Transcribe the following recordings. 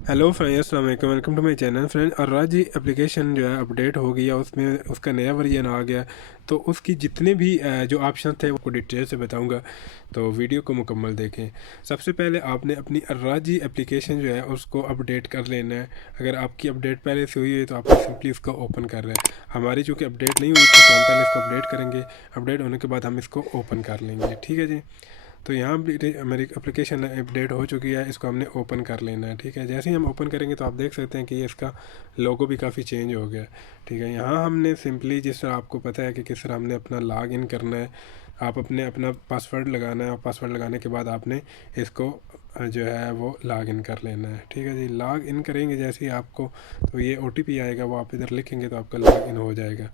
Hello friends, अस्सलाम वालेकुम, welcome to my channel. Friend, अर्राजी एप्लीकेशन जो है अपडेट हो गया, उसमें उसका नया वर्जन आ गया। तो उसकी जितने भी जो ऑप्शन थे वो आपको डिटेल से बताऊंगा, तो वीडियो को मुकम्मल देखें। सबसे पहले आपने अपनी अर्राजी एप्लीकेशन जो है उसको अपडेट कर लेना है। अगर आपकी अपडेट पहले से हुई है तो आपको सिंपली इसको ओपन कर रहे हैं। हमारी चूँकि अपडेट नहीं हुई थी तो हम पहले इसको अपडेट करेंगे। अपडेट होने के बाद हम इसको ओपन कर लेंगे, ठीक है जी। तो यहाँ भी हमारी एप्लीकेशन अपडेट हो चुकी है, इसको हमने ओपन कर लेना है, ठीक है। जैसे ही हम ओपन करेंगे तो आप देख सकते हैं कि ये इसका लोगो भी काफ़ी चेंज हो गया है, ठीक है। यहाँ हमने सिंपली, जिस तरह आपको पता है कि किस तरह हमने अपना लॉग इन करना है, आप अपना पासवर्ड लगाना है और पासवर्ड लगाने के बाद आपने इसको जो है वो लॉग इन कर लेना है, ठीक है जी। लॉग इन करेंगे जैसे ही आपको, तो ये OTP आएगा, वो आप इधर लिखेंगे तो आपका लॉग इन हो जाएगा।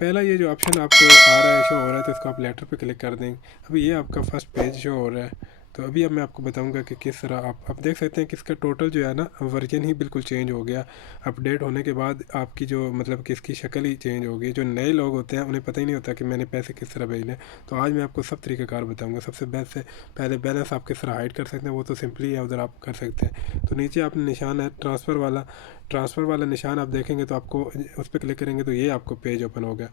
पहला ये जो ऑप्शन आपको आ रहा है, शो हो रहा है, तो इसको आप लेटर पे क्लिक कर देंगे। अभी ये आपका फर्स्ट पेज शो हो रहा है। तो अभी अब मैं आपको बताऊंगा कि किस तरह आप देख सकते हैं कि इसका टोटल जो है ना वर्जन ही बिल्कुल चेंज हो गया। अपडेट होने के बाद आपकी जो मतलब कि इसकी शक्ल ही चेंज हो गई। जो नए लोग होते हैं उन्हें पता ही नहीं होता कि मैंने पैसे किस तरह भेजने। तो आज मैं आपको सब तरीक़ाकार बताऊंगा। सबसे बेस्ट से पहले बैलेंस आप किस तरह हाइड कर सकते हैं, वो तो सिंपली है, उधर आप कर सकते हैं। तो नीचे आपने निशान है ट्रांसफ़र वाला निशान आप देखेंगे तो आपको उस पर क्लिक करेंगे तो ये आपको पेज ओपन हो गया,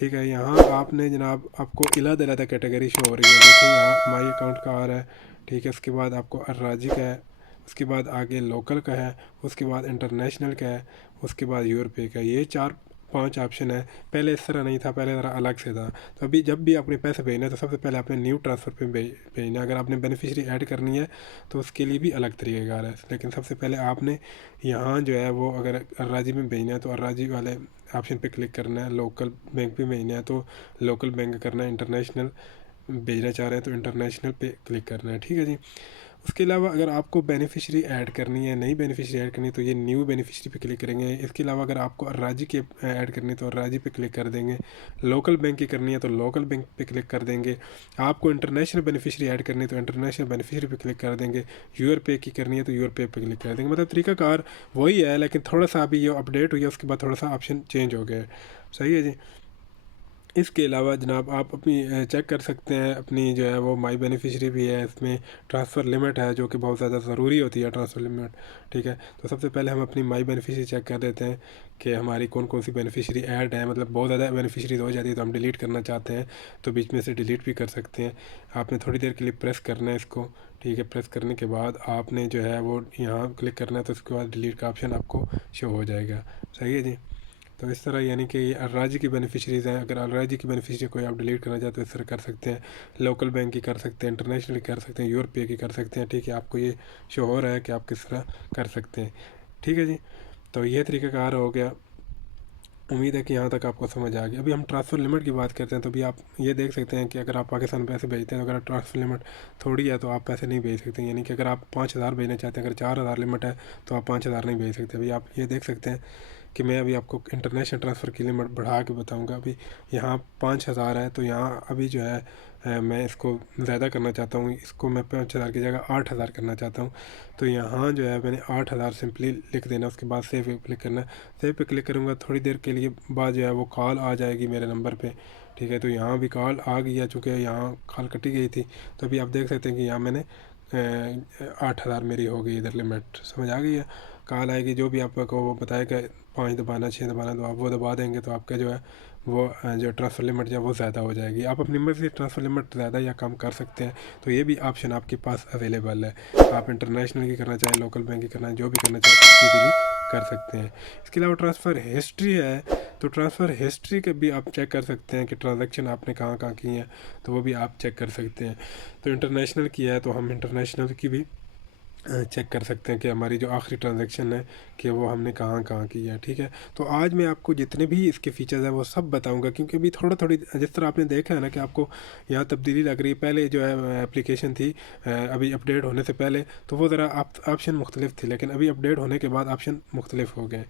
ठीक है। यहाँ आपने जनाब आपको अलग अलग कैटेगरी शो हो रही है, देखिए यहाँ माई अकाउंट का आ रहा है, ठीक है। उसके बाद आपको अर्राजी का है, उसके बाद आगे लोकल का है, उसके बाद इंटरनेशनल का है, उसके बाद यूरोपे का। ये 4-5 ऑप्शन है। पहले इस तरह नहीं था, पहले ज़रा अलग से था। तो अभी जब भी अपने पैसे भेजना है तो सबसे पहले आपने न्यू ट्रांसफ़र पे भेजना है। अगर आपने बेनिफिशरी ऐड करनी है तो उसके लिए भी अलग तरीक़ेकार है, लेकिन सबसे पहले आपने यहाँ जो है वो, अगर अर्राजी में भेजना है तो अर्राजी वाले ऑप्शन पे क्लिक करना है। लोकल बैंक पे भेजना है तो लोकल बैंक करना है। इंटरनेशनल भेजना चाह रहे हैं तो इंटरनेशनल पे क्लिक करना है, ठीक है जी। उसके अलावा अगर आपको बेनिफिशरी ऐड करनी है, नई बेनिफिशरी ऐड करनी है, तो ये न्यू बेनिफिशरी पे क्लिक करेंगे। इसके अलावा अगर आपको अर्राजी के ऐड करनी है तो अर्राजी पे क्लिक कर देंगे। लोकल बैंक की करनी है तो लोकल बैंक पे क्लिक कर देंगे। आपको इंटरनेशनल बेनिफिशरी ऐड करनी है तो इंटरनेशनल बेनिफिशरी पे क्लिक कर देंगे। यूर पे की करनी है तो यूर पे क्लिक कर देंगे। मतलब तरीकाकार वही है, लेकिन थोड़ा सा अभी ये अपडेट हुई है, उसके बाद थोड़ा सा ऑप्शन चेंज हो गया है, सही है जी। इसके अलावा जनाब आप अपनी चेक कर सकते हैं, अपनी जो है वो माई बेनिफिशरी भी है, इसमें ट्रांसफ़र लिमिट है जो कि बहुत ज़्यादा ज़रूरी होती है, ट्रांसफ़र लिमिट, ठीक है। तो सबसे पहले हम अपनी माई बेनिफिशरी चेक कर देते हैं कि हमारी कौन कौन सी बेनिफिशरी ऐड है। मतलब बहुत ज़्यादा बेनिफिशरीज हो जाती है तो हम डिलीट करना चाहते हैं, तो बीच में से डिलीट भी कर सकते हैं। आपने थोड़ी देर के लिए प्रेस करना है इसको, ठीक है। प्रेस करने के बाद आपने जो है वो यहाँ क्लिक करना है, तो उसके बाद डिलीट का ऑप्शन आपको शो हो जाएगा, सही है जी। तो इस तरह यानी कि ये अर्राजी की बेनिफिशरीज़ हैं। अगर अर्राजी की बेनिफिशरी कोई आप डिलीट करना चाहते हो इस तरह कर सकते हैं। लोकल बैंक की कर सकते हैं, इंटरनेशनल की कर सकते हैं, यूरोपीय की कर सकते हैं, ठीक है। आपको ये शो हो रहा है कि आप किस तरह कर सकते हैं, ठीक है जी। तो ये तरीक़ाकार हो गया। उम्मीद है कि यहाँ तक आपको समझ आ गया। अभी हम ट्रांसफ़र लिमिट की बात करते हैं, तो अभी आप ये देख सकते हैं कि अगर आप पाकिस्तान में पैसे भेजते हैं तो अगर ट्रांसफ़र लिमिट थोड़ी है तो आप पैसे नहीं भेज सकते। यानी कि अगर आप 5,000 भेजना चाहते हैं, अगर 4,000 लिमिट है तो आप 5,000 नहीं भेज सकते। अभी आप ये देख सकते हैं कि मैं अभी आपको इंटरनेशनल ट्रांसफ़र की लिमिट बढ़ा के बताऊंगा। अभी यहाँ 5,000 है, तो यहाँ अभी जो है मैं इसको ज़्यादा करना चाहता हूँ। इसको मैं 5,000 की जगह 8,000 करना चाहता हूँ। तो यहाँ जो है मैंने 8,000 सिंपली लिख देना। उसके बाद सेव पे क्लिक करना है। सेव पे क्लिक करूँगा, थोड़ी देर के लिए बाद जो है वो कॉल आ जाएगी मेरे नंबर पे, ठीक है। तो यहाँ भी कॉल आ गई है, चूँकि यहाँ कॉल कटी गई थी। तो अभी आप देख सकते हैं कि यहाँ मैंने 8,000 मेरी हो गई इधर लिमिट, समझ आ गई है। कॉल आएगी, जो भी आपको वो बताएगा 5 दबाना 6 दबाना, तो आप वो दबा देंगे तो आपका जो है वो जो ट्रांसफ़र लिमिट जो है वो ज़्यादा हो जाएगी। आप अपनी मर्ज़ी से ट्रांसफ़र लिमिट ज़्यादा या कम कर सकते हैं, तो ये भी ऑप्शन आपके पास अवेलेबल है। आप इंटरनेशनल की करना चाहें, लोकल बैंक की करना है, जो भी करना चाहें इजीली कर सकते हैं। इसके अलावा ट्रांसफ़र हिस्ट्री है, तो ट्रांसफ़र हिस्ट्री के भी आप चेक कर सकते हैं कि ट्रांजैक्शन आपने कहाँ कहाँ की हैं, तो वो भी आप चेक कर सकते हैं। तो इंटरनेशनल की है तो हम इंटरनेशनल की भी चेक कर सकते हैं कि हमारी जो आखिरी ट्रांजैक्शन है कि वो हमने कहाँ कहाँ की है, ठीक है। तो आज मैं आपको जितने भी इसके फ़ीचर्स हैं वो सब बताऊंगा, क्योंकि अभी थोड़ा थोड़ी जिस तरह आपने देखा है ना कि आपको यहाँ तब्दीली लग रही है। पहले जो है एप्लीकेशन थी अभी अपडेट होने से पहले तो वो ज़रा ऑप्शन मुख्तलिफ थी, लेकिन अभी अपडेट होने के बाद ऑप्शन मुख्तलिफ हो गए।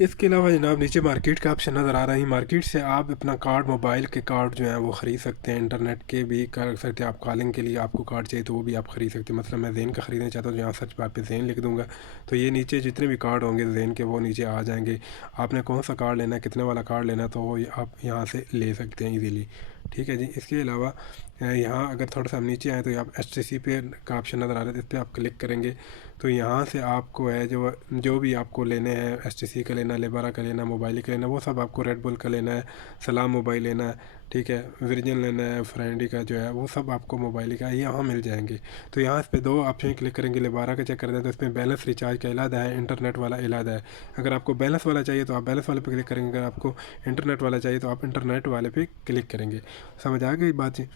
इसके अलावा जनाब नीचे मार्केट का ऑप्शन नज़र आ रहा है। मार्केट से आप अपना कार्ड, मोबाइल के कार्ड जो हैं वो ख़रीद सकते हैं, इंटरनेट के भी कर सकते हैं। आप कॉलिंग के लिए आपको कार्ड चाहिए तो वो भी आप ख़रीद सकते हैं। मतलब मैं ज़ेन का ख़रीदना चाहता हूँ, तो यहाँ सर्च बार पे ज़ेन लिख दूँगा तो ये नीचे जितने भी कार्ड होंगे ज़ेन के वो नीचे आ जाएंगे। आपने कौन सा कार्ड लेना है, कितने वाला कार्ड लेना है, तो वो आप यहाँ से ले सकते हैं ईज़िली, ठीक है जी। इसके अलावा यहाँ अगर थोड़ा सा हम नीचे आए तो यहाँ STC पे का ऑप्शन नज़र आ रहा है, इस पर आप क्लिक करेंगे तो यहाँ से आपको है जो भी आपको लेने हैं, STC का लेना, लेबारा का लेना, मोबाइल का लेना, वो सब आपको रेड बुल का लेना है, सलाम मोबाइल लेना है, ठीक है, वर्जिन लेना है, फ्रेंडी का जो है वो सब आपको मोबाइल का यहाँ मिल जाएंगे। तो यहाँ इस पर दो ऑप्शन क्लिक करेंगे, लेबारा का चेक करते हैं तो इसमें बैलेंस रिचार्ज का इलादा है, इंटरनेट वाला इलादा है। अगर आपको बैलेंस वाला चाहिए तो आप बैलेंस वाले पे क्लिक करेंगे, अगर आपको इंटरनेट वाला चाहिए तो आप इंटरनेट वाले पे क्लिक करेंगे। समझ आ गई बात जी?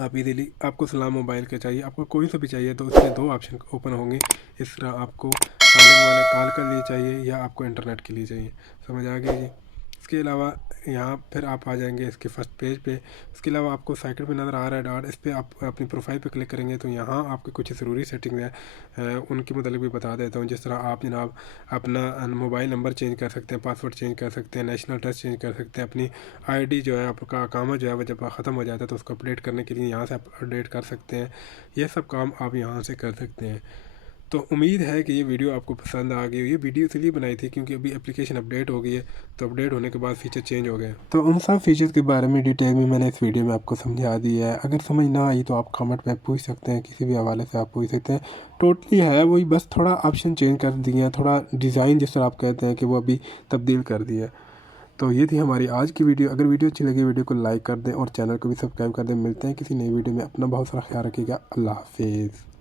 आप इजीली, आपको सलाम मोबाइल का चाहिए, आपको कोई सा भी चाहिए तो उसमें दो ऑप्शन ओपन होंगे। इस तरह आपको कॉलिंग वाले कॉल के लिए चाहिए या आपको इंटरनेट के लिए चाहिए। समझ आ गया जी? इसके अलावा यहाँ फिर आप आ जाएंगे इसके फर्स्ट पेज पे। इसके अलावा आपको साइकिल पे नज़र आ रहा है डॉट, इस पर आप अपनी प्रोफाइल पे क्लिक करेंगे तो यहाँ आपकी कुछ ज़रूरी सेटिंग है, उनके मतलब भी बता देता हूँ। जिस तरह आप जनाब अपना मोबाइल नंबर चेंज कर सकते हैं, पासवर्ड चेंज कर सकते हैं, नेशनल एड्रेस चेंज कर सकते हैं, अपनी ID जो है आपका अकामा जो है वो जब ख़त्म हो जाता है तो उसको अपडेट करने के लिए यहाँ से आप अपडेट कर सकते हैं। ये सब काम आप यहाँ से कर सकते हैं। तो उम्मीद है कि ये वीडियो आपको पसंद आ गई। ये वीडियो इसलिए बनाई थी क्योंकि अभी एप्लीकेशन अपडेट हो गई है, तो अपडेट होने के बाद फ़ीचर चेंज हो गए, तो उन सब फीचर्स के बारे में डिटेल में मैंने इस वीडियो में आपको समझा दिया है। अगर समझ ना आई तो आप कमेंट में पूछ सकते हैं, किसी भी हवाले से आप पूछ सकते हैं। टोटली है वही, बस थोड़ा ऑप्शन चेंज कर दिए हैं, थोड़ा डिज़ाइन जिस तरह आप कहते हैं कि वो अभी तब्दील कर दिया। तो ये थी हमारी आज की वीडियो। अगर वीडियो अच्छी लगी वीडियो को लाइक कर दें और चैनल को भी सब्सक्राइब कर दें। मिलते हैं किसी नई वीडियो में। अपना बहुत सारा ख्याल रखिएगा। अल्लाह हाफिज़।